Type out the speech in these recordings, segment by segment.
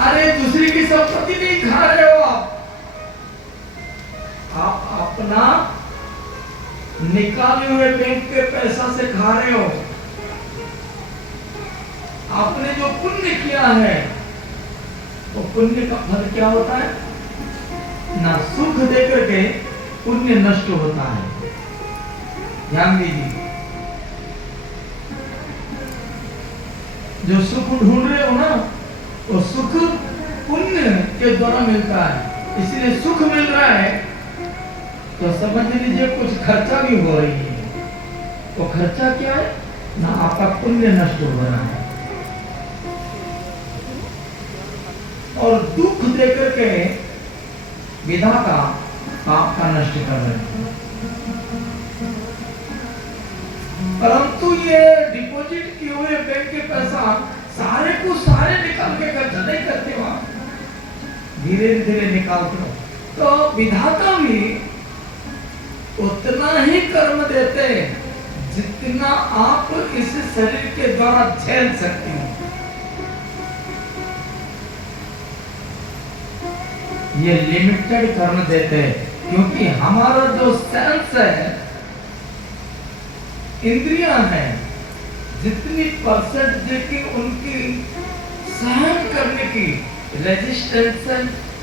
अरे दूसरी की संपत्ति नहीं खा रहे हो आप अपना निकाले हुए बैंक के पैसा से खा रहे हो। आपने जो पुण्य किया है वो पुण्य का फल क्या होता है? ना सुख देकर के पुण्य नष्ट होता है। ध्यान दीजिए, जो सुख ढूंढ रहे हो ना वो सुख पुण्य के द्वारा मिलता है। इसलिए सुख मिल रहा है तो समझ लीजिए कुछ खर्चा भी हो रही है। तो खर्चा क्या है? ना आपका पुण्य नष्ट हो रहा है और दुख देकर के विधाता पाप का नष्ट कर रहे हैं। परंतु ये डिपॉजिट किए हुए बैंक के पैसा सारे को सारे निकाल के खर्चा नहीं करते हो, धीरे धीरे निकालते हो। तो विधाता भी उतना ही कर्म देते जितना आप इस शरीर के द्वारा झेल सकते हो। ये लिमिटेड कर्म देते हैं क्योंकि हमारा जो सेंस है, इंद्रियां हैं, जितनी परसेंट की उनकी सहन करने की रेजिस्टेंस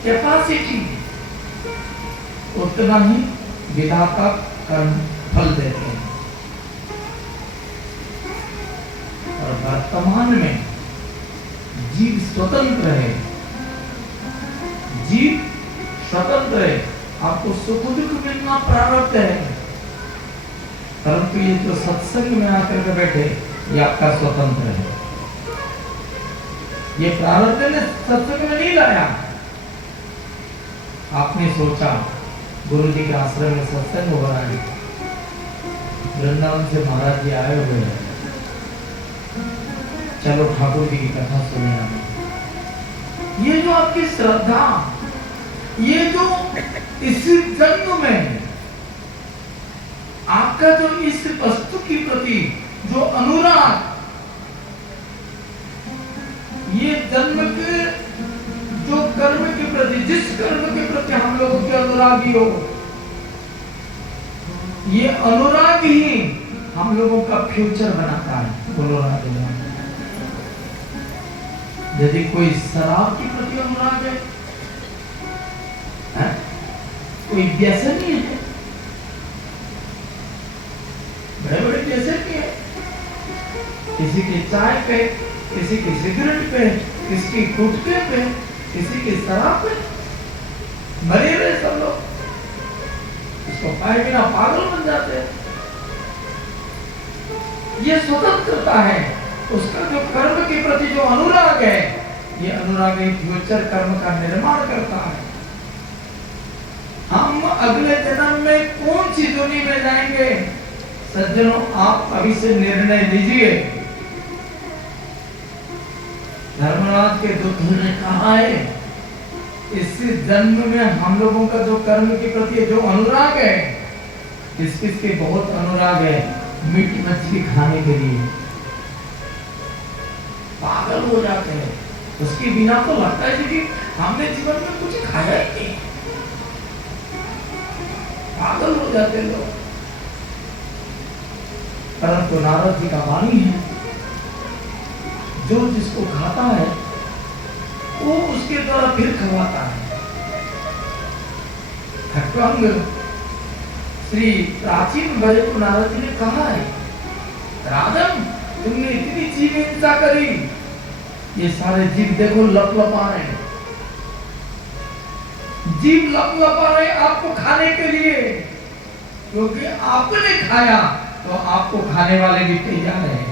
कैपेसिटी, उतना ही विधाता कर्म फल देते हैं। और वर्तमान में जीव स्वतंत्र है, जीव स्वतंत्र है। आपको सुख दुख मिलना प्रारब्ध है, परंतु ये जो सत्संग में आकर के बैठे ये आपका स्वतंत्र है। ये प्रारब्ध ने सत्संग में नहीं लाया। आपने सोचा गुरु जी के आश्रम में सत्संग हो रहा है, वृंदावन से महाराज जी आए हुए हैं, चलो ठाकुर जी की कथा सुने। ये जो आपकी श्रद्धा, ये जो इस जन्म में आपका जो इस वस्तु की प्रति जो अनुराग, ये जन्म के जो कर्म के प्रति, जिस कर्म के प्रति हम लोगों के अनुरागी हो, ये अनुराग ही हम लोगों का फ्यूचर बनाता है। बोलो राधे राधे। यदि कोई शराब के प्रति अनुराग है, कोई व्यसनी है, बड़े बड़े व्यसनी है, किसी की चाय पे, किसी की सिगरेट पे, किसी की गुटखे पे, किसी की शराब पे मरे रहे सब लोग, इसको पाए बिना पागल बन जाते हैं। ये स्वतंत्रता है, उसका जो कर्म के प्रति जो अनुराग है, ये अनुराग ही फ्यूचर कर्म का निर्माण करता है। हम अगले जन्म में कौन सी दुनिया में जाएंगे, सज्जनों आप अभी से निर्णय लीजिए। धर्मराज के दूत ने कहा है, इस जन्म में हम लोगों का जो कर्म के प्रति जो अनुराग है, किस किस के बहुत अनुराग है मीट मछली खाने के लिए, पागल हो जाते हैं। उसके बिना तो लगता है कि हमने जीवन में कुछ खाया ही नहीं, पागल हो जाते लोग। परंतु नारद जी का वाणी है, जो जिसको खाता है वो उसके द्वारा फिर खवाता है। खट्वांग श्री प्राचीन बड़े को नारद जी ने कहा है, राजन तुमने इतनी जीव हिंसा करी, ये सारे जीव देखो लपलपा रहे हैं, जीव लपलपा रहे आपको खाने के लिए, क्योंकि आपने खाया तो आपको खाने वाले भी तैयार हैं।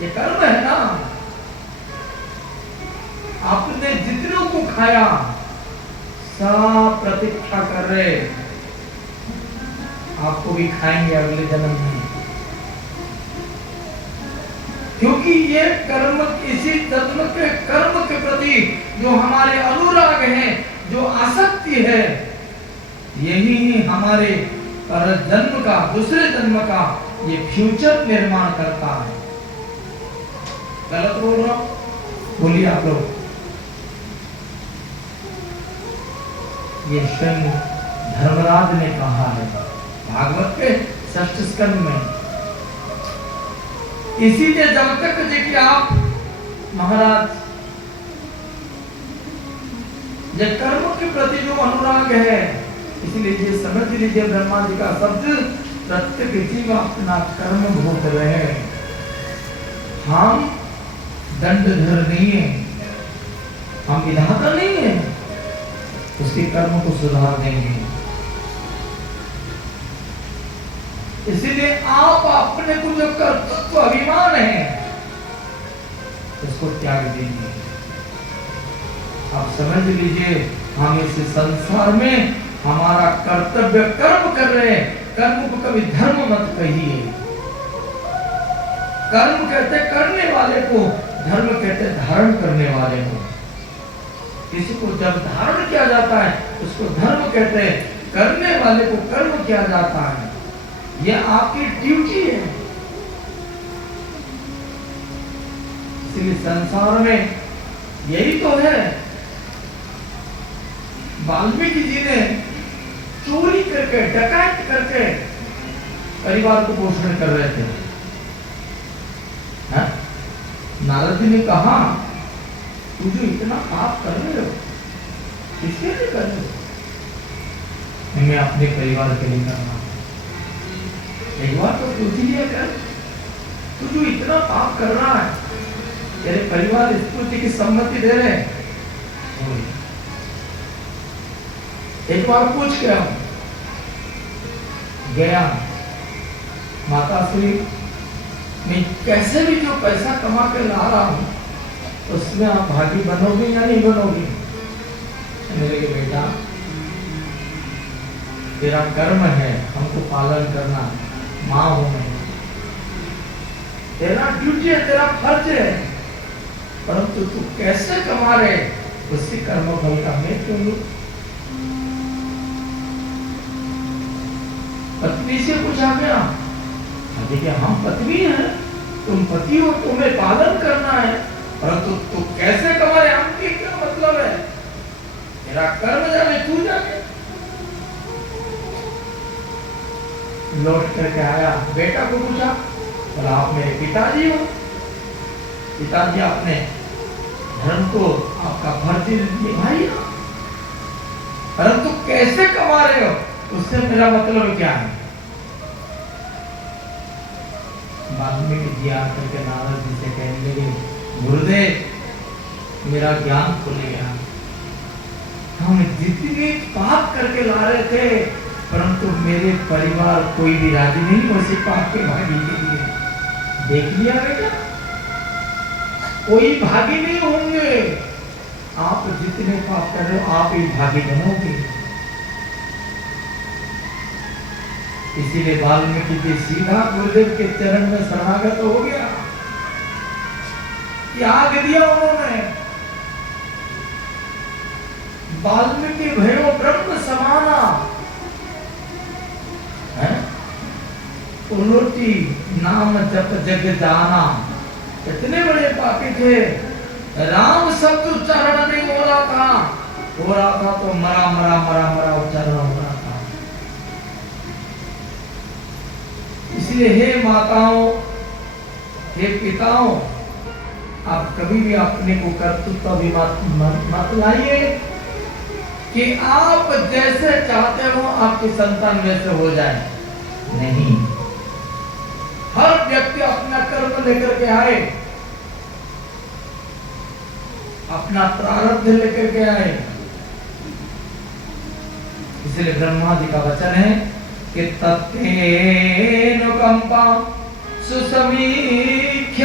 ये कर्म है ना, आपने जितनों को खाया सब प्रतीक्षा कर रहे आपको भी खाएंगे अगले जन्म में, क्योंकि ये कर्म इसी जन्म के कर्म के प्रति जो हमारे अनुराग है, जो आसक्ति है, यही हमारे पर जन्म का, दूसरे जन्म का ये फ्यूचर निर्माण करता है। गलत बोल रहा हूं? बोलिए आप लोग। ये स्वयं धर्मराज ने कहा है भागवत के 6ठ स्कंद में। इसीलिए जब तक देखिए आप महाराज जब कर्म के प्रति जो अनुराग है, इसलिए ये समझ लीजिए ब्रह्मा जी का शब्द प्रत्येक जीव अपना कर्म भोग रहे हैं। हम दंडधर नहीं है, हम विधाता नहीं है, उसके कर्म को सुधार देंगे। इसीलिए आप अपने को जो कर्तव्य अभिमान है उसको त्याग देंगे। आप समझ लीजिए हम इस संसार में हमारा कर्तव्य कर्म कर रहे हैं। कर्म को कभी धर्म मत कहिए। कर्म कहते करने वाले को, धर्म कहते धारण करने वाले को। किसी को जब धारण किया जाता है उसको धर्म कहते हैं, करने वाले को कर्म किया जाता है। यह आपकी ड्यूटी है। इसलिए संसार में यही तो है। वाल्मीकि जी ने चोरी करके, डकैत करके परिवार को पोषण कर रहे थे। नारद जी ने कहा तू जो इतना पाप कर रहे हो किसके लिए कर रहे हो? मैं अपने परिवार के लिए कर रहा हूं। एक बार तो सोच लिया कर, तू जो इतना पाप कर रहा है तेरे परिवार इस पुत्र की सम्मति दे रहे हैं। एक बार पूछ गया माता श्री, मैं कैसे भी जो पैसा कमा के ला रहा हूं उसमें आप भागी बनोगे या नहीं बनोगे? मेरे के बेटा तेरा कर्म है हमको पालन करना, माँ हूं मैं, तेरा ड्यूटी है, तेरा फर्ज है, परंतु तू कैसे कमा रहे उससे कर्म फल का मैं क्यों लूं? पत्नी से पूछा गया, देखिए हम पत्नी हैं, तुम पति हो, तुम्हें पालन करना है, परंतु तू कैसे कमा रहे हमके क्या मतलब है? मेरा कर्म जाने तू जाने। लौट करके आया, बेटा को पूछा, बोला आप मेरे पिताजी हो, पिताजी आपने धर्म को आपका फर्ज निभाइए, परंतु कैसे कमा रहे हो उससे मेरा मतलब क्या है? वाल्मीकि जी आकर के नारद जी से कहने लगे, गुरुदेव मेरा ज्ञान खुल गया। हम जितने पाप करके ला रहे थे परंतु मेरे परिवार कोई भी राजी नहीं उसी पाप के भागी के लिए। देख लिया बेटा, कोई भागी नहीं होंगे। आप जितने पाप कर रहे हो आप ही भागी बनोगे। इसीलिए वाल्मीकि जी सीधा गुरुदेव के चरण में शरणागत हो गया, त्याग दिया उन्होंने। वाल्मीकि भयो ब्रह्म समाना, उल्लोटी नाम जप जग जाना। इतने बड़े पापी थे, राम शब्द उच्चारण नहीं हो रहा था तो मरा मरा मरा मरा उच्चारण हो रहा था। इसलिए हे माताओं, हे पिताओं, आप कभी भी अपने को कर्तव्य अभिमान मत लाइए कि आप जैसे चाहते हो आपकी संतान वैसे हो जाए। नहीं, हर व्यक्ति अपना कर्म लेकर के आए, अपना प्रारब्ध लेकर के आए। इसलिए ब्रह्मा जी का वचन है कि तत्तेनुकंपा सुसमीख्यमाणं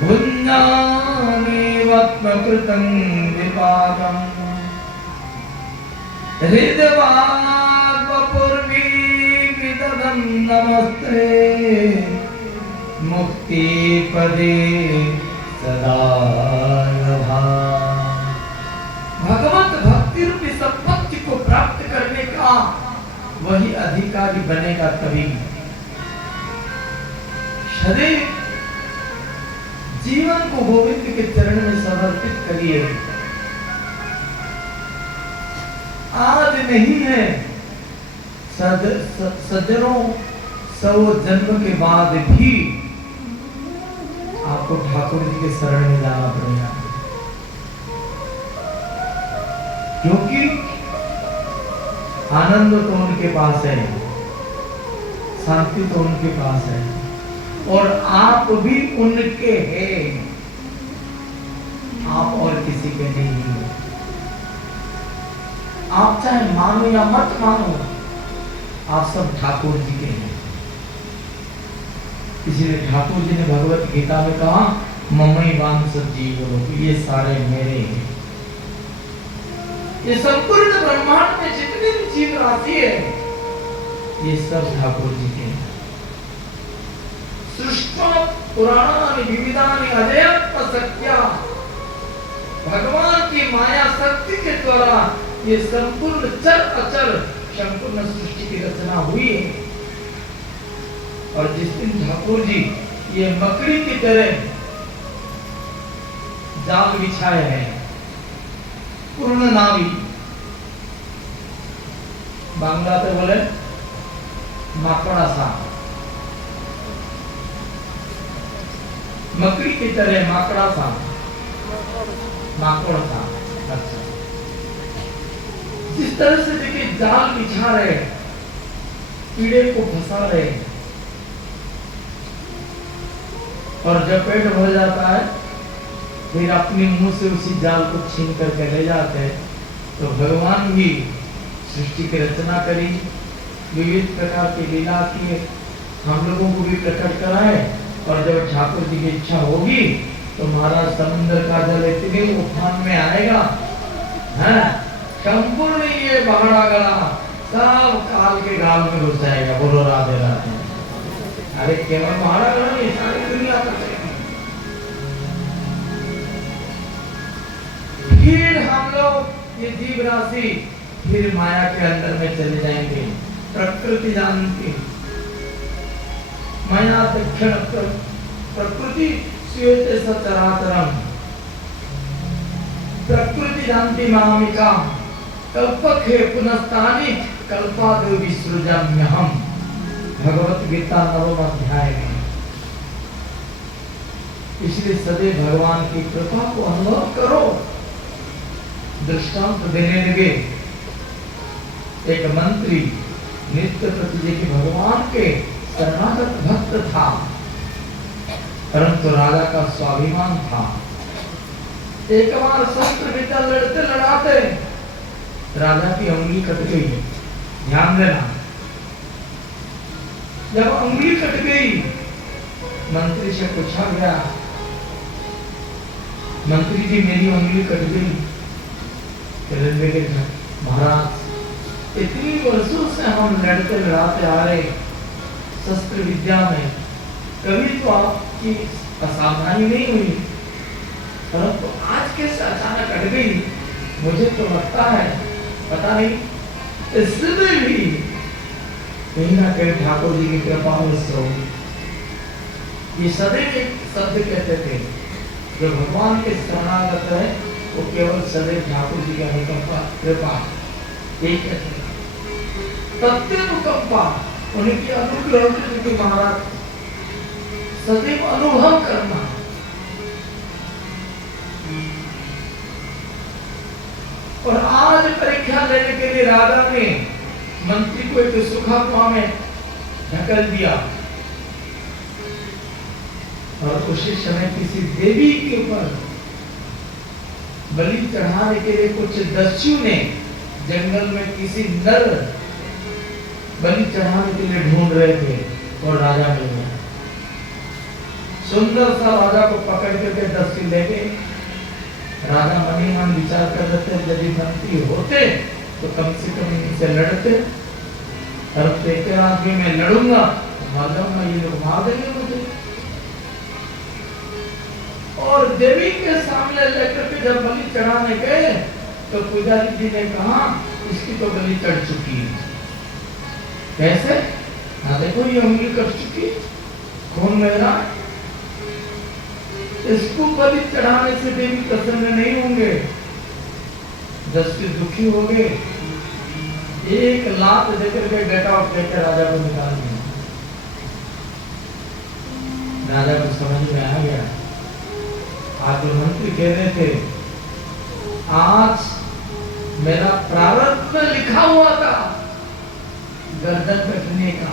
भुञ्जानेवात्मकृतं विपाकम् हृदवाग्वपुर्वी विदधं नमस्ते मुक्ति पदे सदा भगवत भक्ति रूपी संपत्ति को प्राप्त करने का वही अधिकारी बनेगा। तभी सदैव जीवन को गोविंद के चरण में समर्पित करिए। आज नहीं है, सज्जनों 100 जन्म के बाद भी आपको ठाकुर जी के शरण में जाना पड़ेगा, क्योंकि आनंद तो उनके पास है, शांति तो उनके पास है, और आप भी उनके हैं, आप और किसी के नहीं हो। आप चाहे मानो या मत मानो, आप सब ठाकुर जी के हैं। इसलिए ठाकुर जी ने भगवत गीता में कहा, ममई वांस जीवो, ये सारे मेरे हैं। ये संपूर्ण ब्रह्मांड में जितनी भी जीव राशि है, ये सब ठाकुर जी के हैं। सृष्टि पुराणानि विविधानि अजयत्व सत्या, भगवान की माया शक्ति के द्वारा ये संपूर्ण चर अचर संपूर्ण सृष्टि की रचना हुई है। और जिस दिन ठाकुर जी ये मकड़ी की तरह जाल बिछाए हैं, पूर्ण नावी, बांग्ला पे बोले माकड़ा सा, मकड़ी की तरह माकड़ा सा, माकड़ सा, अच्छा, जिस तरह से देखिए जाल बिछा रहे, कीड़े को फंसा रहे, और जब पेट भर जाता है फिर अपने मुंह से उसी जाल को छीन करके ले जाते हैं। तो भगवान भी सृष्टि की रचना करी, विविध प्रकार की लीला की, हम लोगों को भी प्रकट कराए, और जब ठाकुर जी की इच्छा होगी तो महाराज समुद्र का जल इतने उफान में आएगा, हैं, संपूर्ण ये बहरा गला सब काल के गाल में घुस जाएगा। बोलो राधे राधे। अरे केवल बहरा गला नहीं, सारी दुनिया का फिर हम लोग ये जीव राशि फिर माया के अंदर में चले जाएंगे। प्रकृति जानती, माया दक्षिण प्रकृति श्वेत सचराचरम, प्रकृति जानती मामिका, कल्पखे पुनस्तानि कल्पादो विसृजाम्यहम्। भगवत गीता 9वां अध्याय में। इसलिए सदैव भगवान की कृपा को अनुभव करो। दृष्टांत देने लगे, एक मंत्री नित्य प्रति देखिए भगवान के शरणागत भक्त था, परंतु राजा का स्वाभिमान था। एक बार शस्त्र विद्या लड़ते लड़ाते राजा की उंगली कट गई। ध्यान देना, जब उंगली कट गई मंत्री से पूछा गया, मंत्री जी मेरी उंगली कट गई। महाराज इतनी वर्षों से हम लड़ते लड़ाते आ रहे शस्त्र विद्या में, कभी तो आपकी असावधानी नहीं हुई, परंतु आज कैसे अचानक कट गई। मुझे तो लगता है पता नहीं इसमें भी कहीं ना कहीं ठाकुर जी की कृपा से होगी। ये सदैव एक शब्द कहते थे, जो भगवान के शरणागत है वो केवल सदैव ठाकुर जी की अनुकंपा कृपा एक है। अनुकंपा उनकी अनुग्रह की महाराज सदैव अनुभव करना। और आज परीक्षा लेने के लिए राजा ने मंत्री को एक सुखा कुआं में ढकल दिया, और उसी समय किसी देवी के ऊपर बलि चढ़ाने के लिए कुछ दस्युओं ने जंगल में किसी नर बलि चढ़ाने के लिए ढूंढ रहे थे, और राजा मिल गया। सुंदर सा राजा को पकड़ करके दस्यु ले गए। राजा मन ही मन विचार कर रहे थे, यदि मंत्री होते तो कम से कम इनसे लड़ते, और एक आदमी में लड़ूंगा मर जाऊंगा, ये लोग मार देंगे मुझे। और देवी के सामने लेकर के जब बलि चढ़ाने गए तो पुजारी जी ने कहा इसकी तो बलि चढ़ चुकी है। कैसे? हाँ देखो ये उंगली कट चुकी, खून बह रहा है, इसको बलि चढ़ाने से देवी प्रसन्न नहीं होंगे। दस्यु दुखी हो गए, एक लात देकर के गेट आउट लेकर राजा को निकाल दिया। राजा को समझ में आ गया, आज जो मंत्री कह रहे थे, आज मेरा प्रारब्ध में लिखा हुआ था गर्दन कटने का,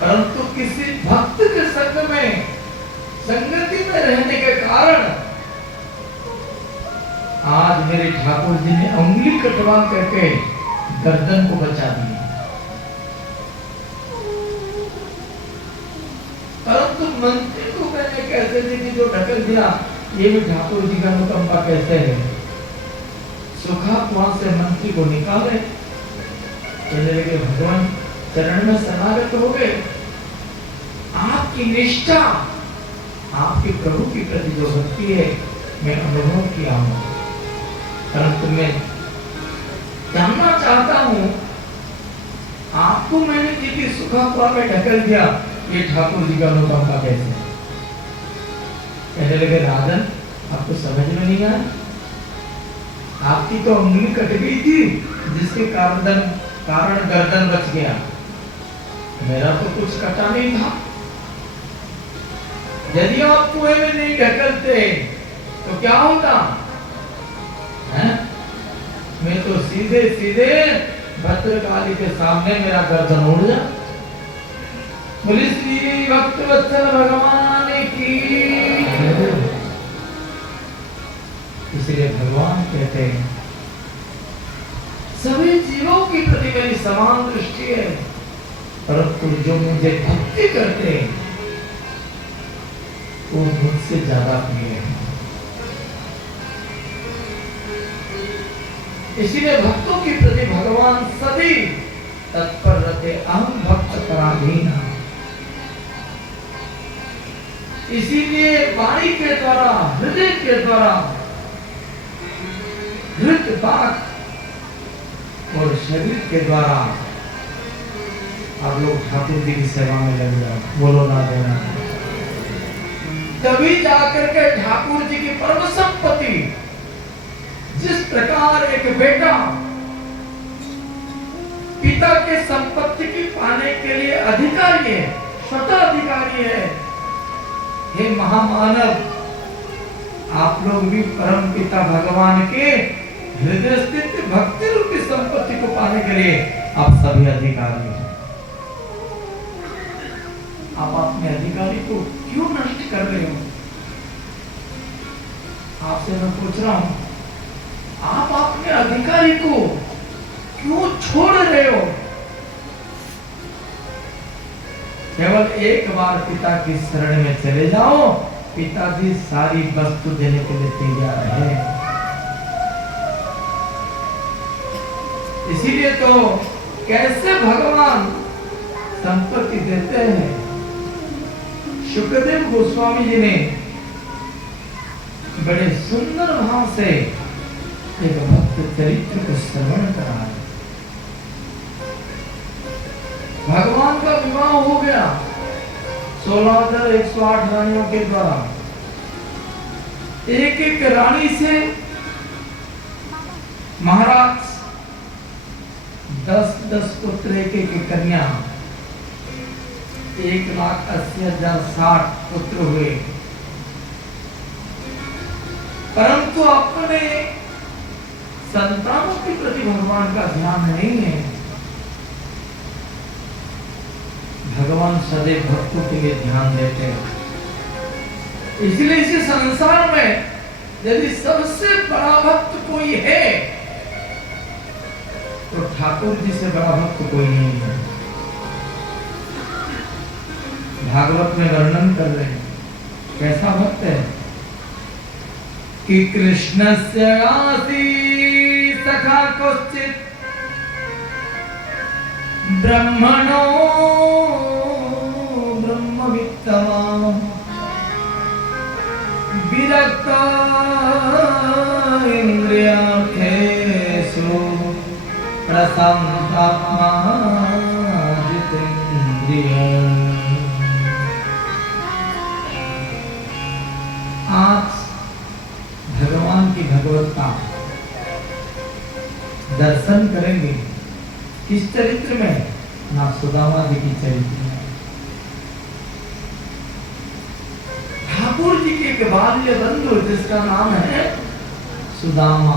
परंतु किसी भक्त के संग में संगति में रहने के कारण आज मेरे ठाकुर जी ने उंगली कटवा करके गर्दन को बचा दिया। परंतु मंत्री को मैंने कैसे दी कि जो ढकल दिया, ये भी ठाकुर जी का अनुकंपा कैसे है। सुखा वहां से मंत्री को निकाले, कहने लगे भगवान चरण में शरणागत हो गए, आपकी निष्ठा, आपके प्रभु के प्रति जो भक्ति है मैं अनुभव किया हूं, परंतु मैं जानना चाहता हूं, आपको मैंने जी की सुखा कुआ में ढकल दिया, ये ठाकुर जी का अनुकंपा कैसे। कहने लगे राजन आपको समझ में नहीं आया, आपकी तो उंगली कट गई थी जिसके कारण गर्दन बच गया, मेरा तो कुछ कटा नहीं था। यदि आप कुएं में नहीं ढकलते तो क्या होता है? मैं तो सीधे सीधे भद्रकाली के सामने मेरा गर्दन उड़ जा। बोली श्री भक्तवत्सल भगवान की। इसलिए भगवान कहते हैं सभी जीवों की प्रति मेरी समान दृष्टि है, परंतु जो मुझे भक्ति करते हैं वो मुझसे ज्यादा प्रिय है। इसीलिए भक्तों के प्रति भगवान सभी तत्पर रहते, अहम भक्त पराधीन। इसीलिए वाणी के द्वारा, हृदय के द्वारा, हृदय बात और शरीर के द्वारा आप लोग ठाकुर जी की सेवा में लग जाओ। बोलो ना देना, तभी जाकर के ठाकुर जी की परम संपत्ति, जिस प्रकार एक बेटा पिता के संपत्ति की पाने के लिए अधिकारी है, स्वतः अधिकारी है, हे महामानव, आप लोग भी परम पिता भगवान के हृदय स्थित भक्ति रूपी संपत्ति को पाने के लिए आप सभी अधिकारी हैं। आप अपने अधिकारी को क्यों नष्ट कर रहे हो? आपसे मैं पूछ रहा हूं, आप अपने अधिकारी को क्यों छोड़ रहे हो? केवल एक बार पिता की शरण में चले जाओ, पिताजी सारी वस्तु देने के लिए तैयार है। इसीलिए तो कैसे भगवान संपत्ति देते हैं। शुक्रदेव गोस्वामी जी ने बड़े सुंदर भाव से एक भक्त चरित्र को श्रवण कराया। भगवान का विवाह हो गया 16,108 रानियों के द्वारा। एक एक रानी से महाराज 10-10 पुत्र, एक एक कन्या, 1,80,060 पुत्र हुए। परंतु अपने संतानों के प्रति भगवान का ध्यान नहीं है। भगवान सदैव भक्तों के लिए ध्यान देते हैं। इसलिए इस संसार में यदि सबसे बड़ा भक्त कोई है तो ठाकुर जी से बड़ा भक्त कोई नहीं है। भागवत में वर्णन कर रहे हैं कैसा भक्त है कि कृष्णस्य आसी सखा कश्चित् ब्रह्मणो ब्रह्मवित्तमा विरक्त इंद्रियार्थेषु प्रसन्नात्मा जितेन्द्रिय। आज भगवान की भगवत्ता दर्शन करेंगे। किस चरित्र में? ना सुदामा जी की चरित्र में। ठाकुर जी के एक बाल्य बंधु जिसका नाम है सुदामा,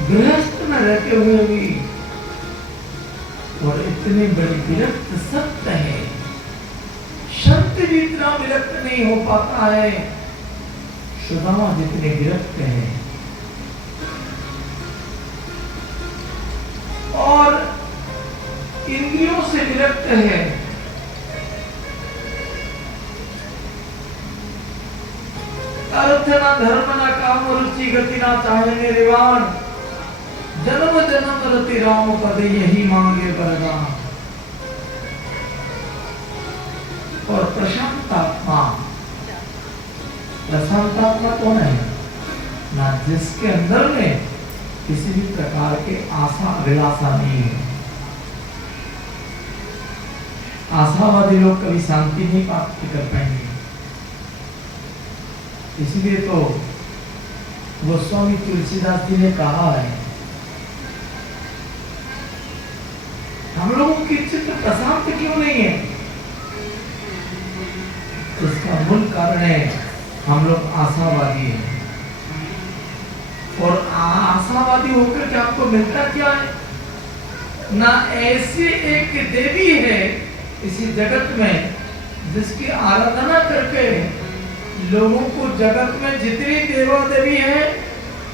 गृहस्थ में रहते हुए भी, और इतने बड़े विरक्त सत्य है, संत भी इतना विरक्त नहीं हो पाता है सुदामा जितने विरक्त है। और इंद्रियों से विरक्त है। अर्थ न धर्म न काम रुचि गति ना चाहे निर्वाण, जन्म जन्म रति राम पद यही मांगे वरदान। और प्रशांत आत्मा, प्रशांत आत्मा कौन है? ना जिसके अंदर में किसी भी प्रकार के आशा अभिलाषा नहीं है। आशावादी लोग कभी शांति नहीं प्राप्त कर पाएंगे। इसलिए तो गोस्वामी तुलसीदास जी ने कहा है, हम लोगों की चित्त प्रशांत क्यों नहीं है? इसका मूल कारण है हम लोग आशावादी हैं। और आशावादी होकर के आपको मिलता क्या है? ना ऐसी एक देवी है इसी जगत में जिसकी आराधना करके लोगों को, जगत में जितनी देवा देवी है,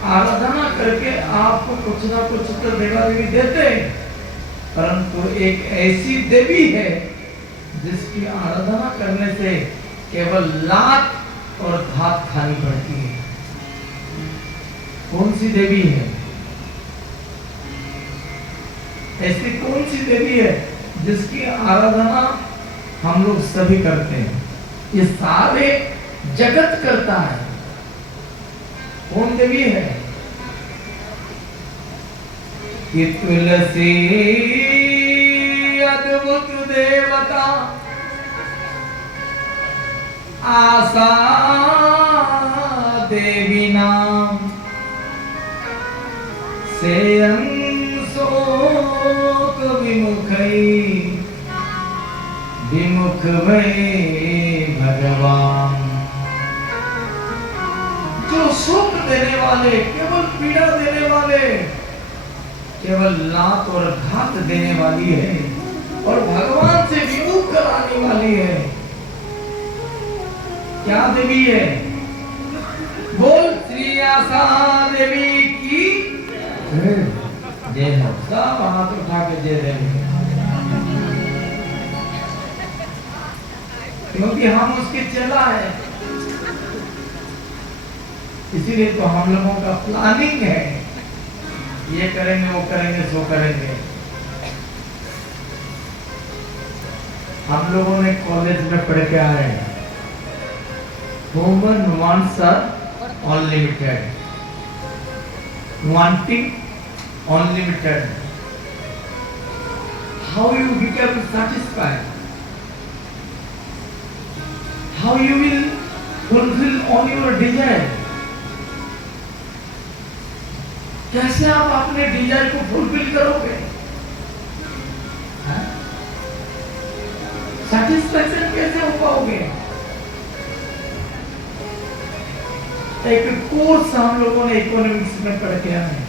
आराधना करके आपको कुछ ना कुछ तो देवा देवी देते हैं, परंतु एक ऐसी देवी है जिसकी आराधना करने से केवल लात और घात खानी पड़ती है। कौन सी देवी है? ऐसी कौन सी देवी है जिसकी आराधना हम लोग सभी करते हैं? ये सारे जगत करता है। कौन देवी है? कि तुलसी अद्भुत देवता, आशा देवी नाम, से शोक विमुखई विमुख भय भगवान। जो सुख देने वाले, केवल पीड़ा देने वाले, केवल लात और घात देने वाली है और भगवान से विमुख कराने वाली है। क्या देवी है? बोल श्री आशा देवी की जय हो। सब हाथ उठा के जय देंगे, क्योंकि हम उसके चेला है। इसीलिए तो हम लोगों का प्लानिंग है, ये करेंगे, वो करेंगे, सो करेंगे। हम लोगों ने कॉलेज में पढ़ के आए, human wants are unlimited, wanting unlimited. How you become satisfied? How you will fulfill all your desire? कैसे आप अपने डिजायर को फुलफिल करोगे? सेटिस्फैक्शन कैसे हो पाओगे? एक कोर्स हम लोगों ने इकोनॉमिक्स में पढ़ के आए।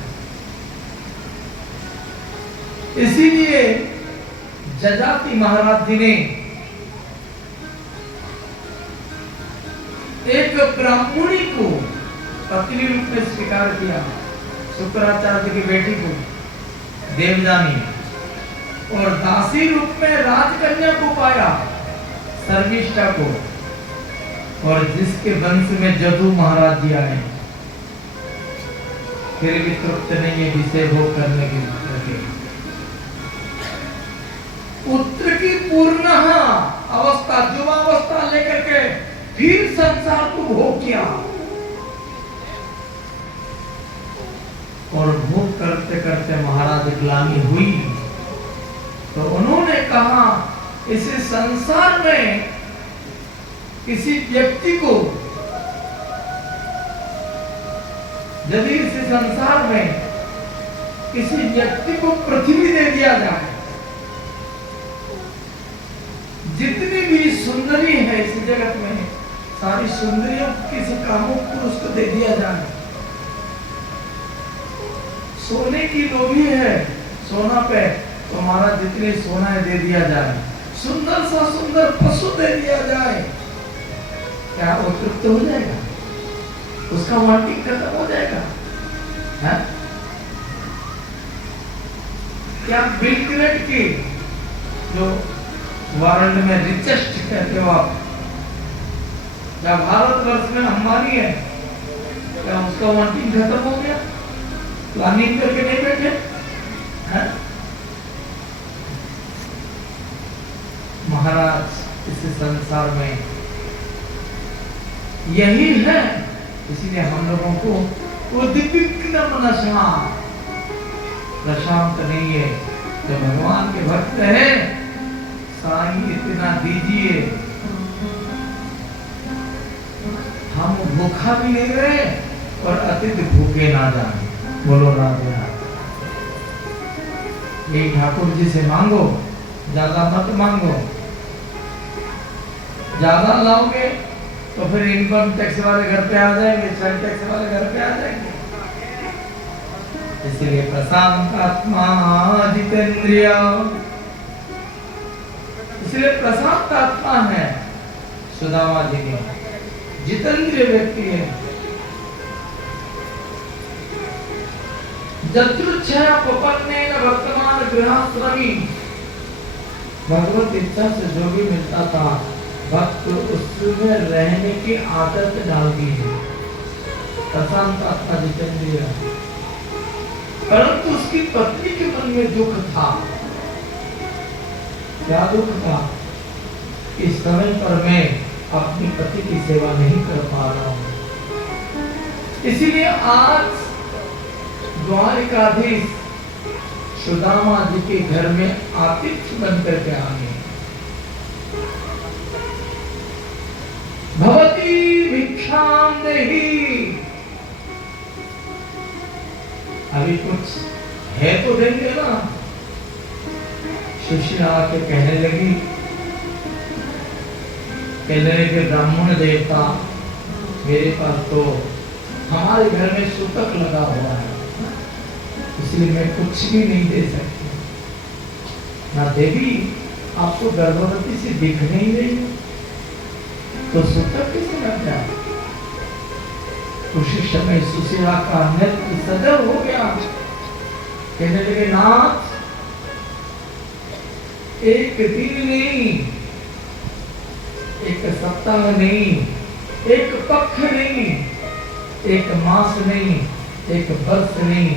इसीलिए जजाति महाराज जी ने एक ब्राह्मणी को पत्नी रूप में स्वीकार किया, शुक्राचार्य की बेटी को देवजानी, और दासी रूप में राजकन्या को पाया, शर्मिष्ठा को, और जिसके वंश में जदू महाराज जी आए, फिर भी तृप्त नहीं है विषय भोग करने के लिए। पुत्र की पूर्ण अवस्था, युवावस्था लेकर के फिर संसार को भोग किया, और भोग करते करते महाराज ग्लानि हुई तो उन्होंने कहा, इस संसार में किसी व्यक्ति को यदि इस संसार में किसी व्यक्ति को पृथ्वी दे दिया जाए, जितनी भी सुंदरी है इस जगत में, सारी सुंदरियों किसी कामुक पुरुष को दे दिया जाए, सोने की लोभी है सोना पे, तो हमारा जितने सोना है दे दिया जाए, सुंदर सा सुंदर पशु दे दिया जाए, क्या वो तृप्त हो जाएगा? उसका वांटिंग खत्म हो जाएगा? है? क्या बिल गेट्स की जो वर्ल्ड में रिचेस्ट कहते हो आप, क्या भारतवर्ष में अंबानी है, क्या उसका वांटिंग खत्म हो गया? प्लानिंग करके नहीं बैठे हैं? महाराज इस संसार में यही है, इसीलिए हम लोगों को उद्विग्न मनसा, प्रशांत नहीं है। जब भगवान के भक्त है, साईं इतना दीजिए, हम भूखा भी नहीं रहे और अतिथि भूखे ना जाए। बोलो राधे राधे। ये ठाकुर जी से मांगो, ज्यादा मत मांगो, ज्यादा लाओगे तो फिर इनकम टैक्स वाले घर पे आ जाएंगे, सेल टैक्स वाले घर पे आ जाएंगे। इसलिए प्रशांत आत्मा जितेंद्रिय, इसलिए प्रशांत आत्मा है सुदामा जी ने, जितेंद्रिय व्यक्ति है। जत्रुच्छया पपन्नेन वर्तमान गृहस्वामी, भगवत इच्छा से जो भी मिलता था भक्त उसमें रहने की आदत डाल दी है, प्रशांत आत्मा जितेंद्रिय। परंतु उसकी पत्नी के मन में दुख था। क्या दुख था? इस समय पर मैं अपनी पति की सेवा नहीं कर पा रहा हूं, इसीलिए आज द्वारिकाधीश सुदामा जी के घर में आतिथ्य बनकर के आ गए। भवती भिक्षाम देहि, अभी कुछ है तो देंगे ना। सुशीला आके कहने लगी, कहने लगे ब्राह्मण देवता, मेरे पास तो हमारे घर में सूतक लगा हुआ है, इसलिए मैं कुछ भी नहीं दे सकती। ना देवी, आपको गर्भवती से दिख नहीं रही, तो सूतक किसे लग जाए? उसी समय सुशीला का नेत्र सजल हो गया। कहने लगे, नाथ, एक दिन नहीं, एक सप्ताह नहीं, एक पक्ष नहीं, एक मास नहीं, एक वर्ष नहीं,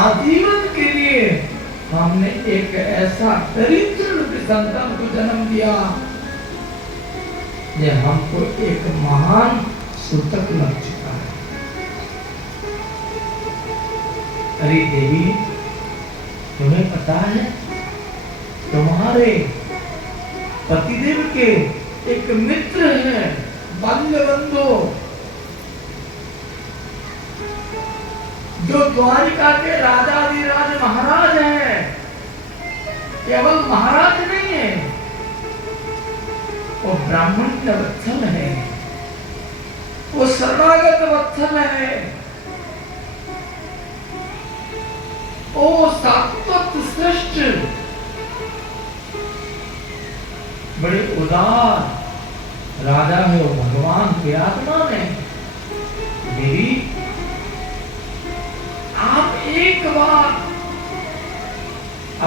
आजीवन के लिए हमने एक ऐसा दरिद्र संतान को जन्म दिया, ये हमको एक महान सूतक लग चुका है। अरे देवी, तुम्हें पता है तुम्हारे पतिदेव के एक मित्र है, बाल्य बंधु, जो द्वारिका के राजाधिराज महाराज है। केवल महाराज नहीं है, वो ब्राह्मण वत्सल है, वो शरणागत वत्सल है, वो सात्वत श्रेष्ठ, बड़े उदार राजा है, वो भगवान विराजमान है। देवी, आप एक बार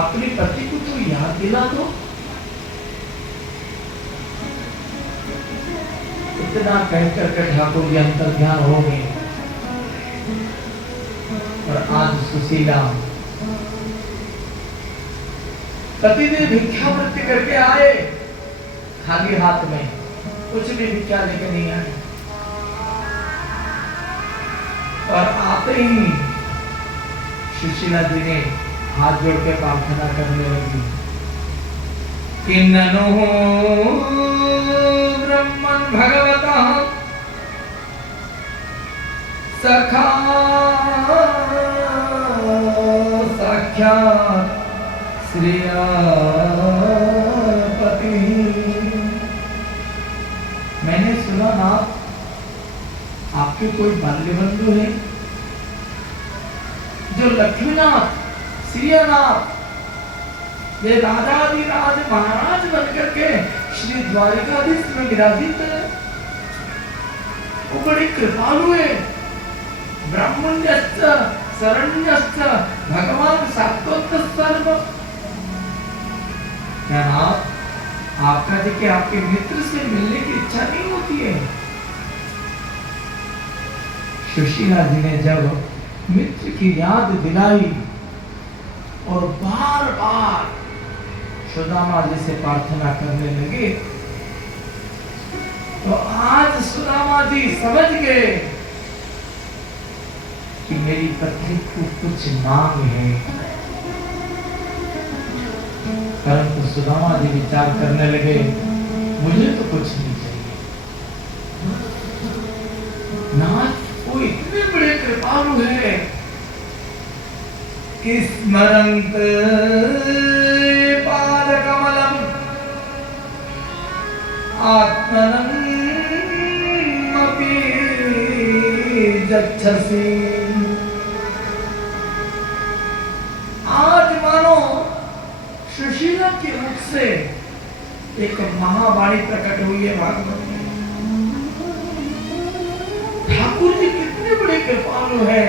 अपने पति को तो याद दिला दो। इतना कहकर के ठाकुर जी अंतर्ध्यान हो गए। और आज सुशीला पतिदेव भिक्षावृत्ति करके आए, खाली हाथ में, कुछ भी भिक्षा लेके नहीं आए। और आते ही सुशीला जी ने हाथ जोड़ के प्रार्थना करने लगी कि ननो ब्रह्मन् भगवतः सखा प्रख्यात श्रियापति। मैंने सुना नाथ आपके कोई बाल्य बंधु है जो लक्ष्मीनाथ श्रीनाथ ये राजाधिराज महाराज बनकर के श्री द्वारिकाधीश में विराजित है। वो बड़े कृपालु है, ब्राह्मण्यश्च शरण्यश्च भगवान सात्वत सर्व। क्या नाथ आपका देखिए आपके मित्र से मिलने की इच्छा नहीं होती है? सुशीला जी ने जब मित्र की याद दिलाई और बार बार सुदामा जी से प्रार्थना करने लगे, तो आज सुदामा जी समझ गए कि मेरी पत्नी को कुछ मांग है। परंतु सुदामा जी विचार करने लगे, मुझे तो कुछ नहीं चाहिए। नाथ वो इतने बड़े कृपालु है कि स्मरंत पाद कमलम आत्मनम अपि गच्छसि। आज मानो सुशीला के मुख से एक महावाणी प्रकट हुई है भागवत में। ठाकुर जी कितने बड़े कृपालु है।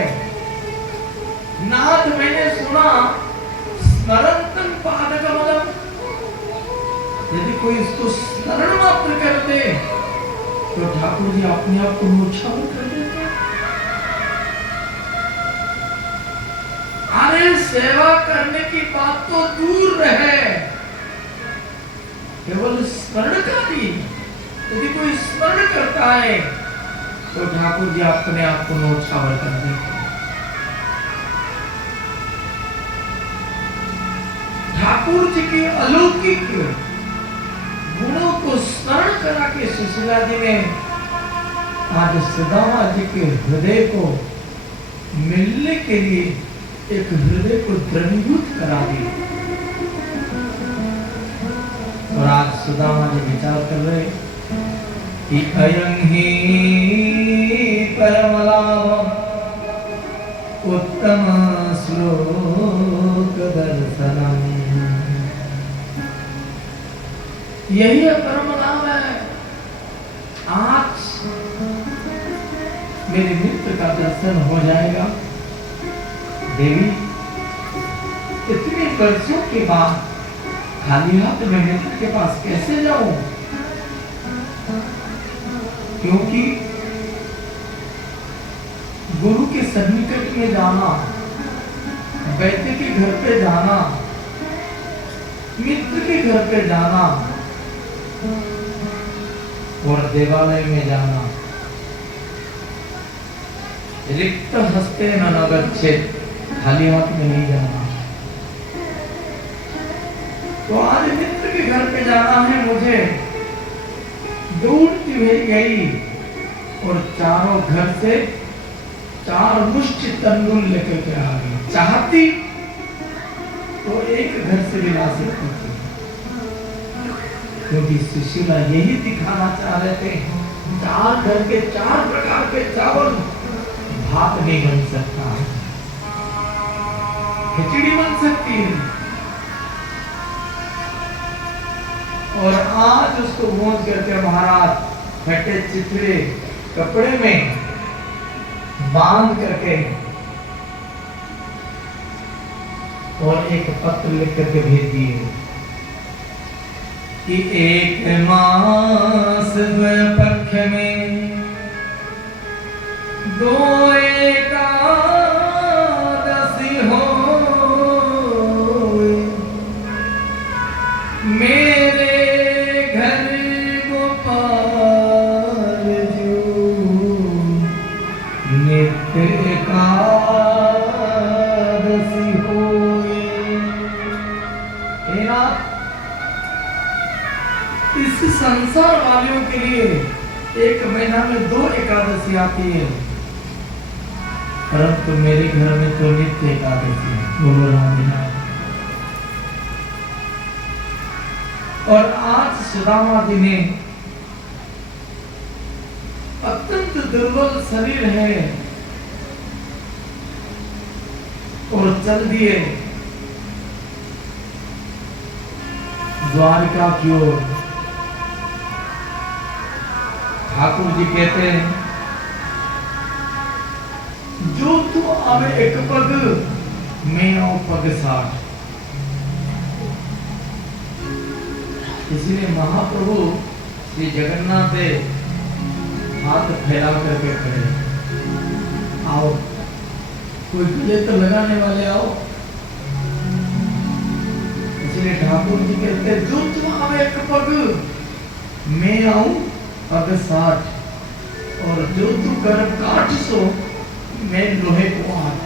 नाथ मैंने सुना स्मरंतन पाद कमलम, यदि कोई इसको स्मरण मात्र कर दे तो ठाकुर जी अपने आप को मूर्छावर कर देते। अरे सेवा करने की बात तो दूर रहे, केवल स्मरण का भी यदि कोई स्मरण करता है तो ठाकुर जी अपने आप को मूर्छावर कर देते। ठाकुर जी की अलौकिक गुणों को स्मरण करा के सुशीला जी ने आज सुदामा जी के हृदय को मिलने के लिए एक हृदय को द्रवीभूत करा दी। और आज सुदामा जी विचार कर रहे कि अयं ही परमलाभ उत्तम श्लोक दर्शनम। यही परम लाभ है। आज मेरे मित्र का दर्शन हो जाएगा। देवी इतने वर्षों के बाद खाली हाथ में मित्र के पास कैसे जाऊं? क्योंकि गुरु के सन्निकट में जाना, वैद्य के घर पे जाना, मित्र के घर पे जाना और देवालय में जाना, रिक्त हस्ते न गच्छेत्, खाली हाथ में नहीं जाना। तो आज मित्र के घर पे जाना है मुझे। दौड़ती हुई गई और चारों घर से 4 मुष्टि तंदूर लेकर के आ गई। चाहती तो एक घर से भी ला सकती थी, क्योंकि सुशीला यही दिखाना चाह रहे थे 4 घर के 4 प्रकार के चावल भात नहीं बन सकता, खिचड़ी बन सकती है। और आज उसको मोज करके महाराज फटे चिथड़े कपड़े में बांध करके और एक पत्र लिख करके भेज दिए कि 1 मास पक्ष में 2 एकादशी हो, मेरे घर गोपाल जो नित्य एकादशी होए। इस संसार वालियों के लिए 1 महीना में 2 एकादशी आती है। परंतु मेरे घर में तो नित्य एकादशी है। बोलो राधे राधे। और आज सुदामा जी ने अत्यंत दुर्बल शरीर है और चल दिए द्वारिका की ओर। ठाकुर जी कहते हैं जो तू आवे एक पग मैं आओ पग 60। इसलिए महाप्रभु श्री जगन्नाथ हाथ फैला करके खड़े, आओ कोई गले तो लगाने वाले आओ। इसलिए ठाकुर जी कहते जो तुम आवे एक पग मैं आऊं पग 60, और जो तू गर्भ काट सो मैं लोहे को 8।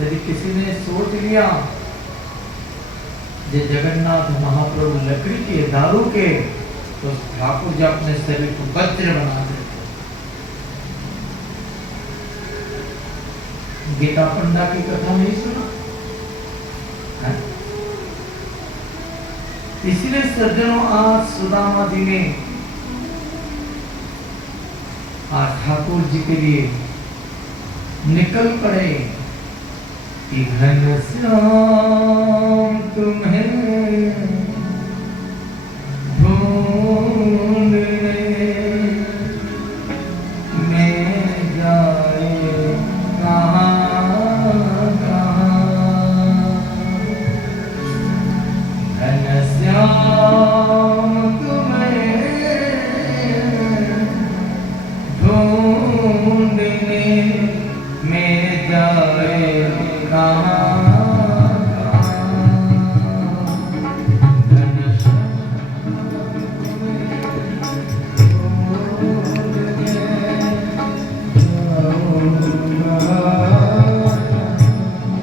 यदि किसी ने सोच लिया जे जगन्नाथ महाप्रभु लकड़ी के दारू के, तो ठाकुर जी अपने शरीर को वज्र बना देते। गीता पंडा की कथा नहीं सुना है? इसलिए सज्जनों आज सुदामा जी ने आज ठाकुर जी के लिए निकल पड़े कि घनश्याम तुम्हें ढूंढने में जाए कहाँ कहाँ। घनश्याम तुम्हें ढूंढने में जाए कहाँ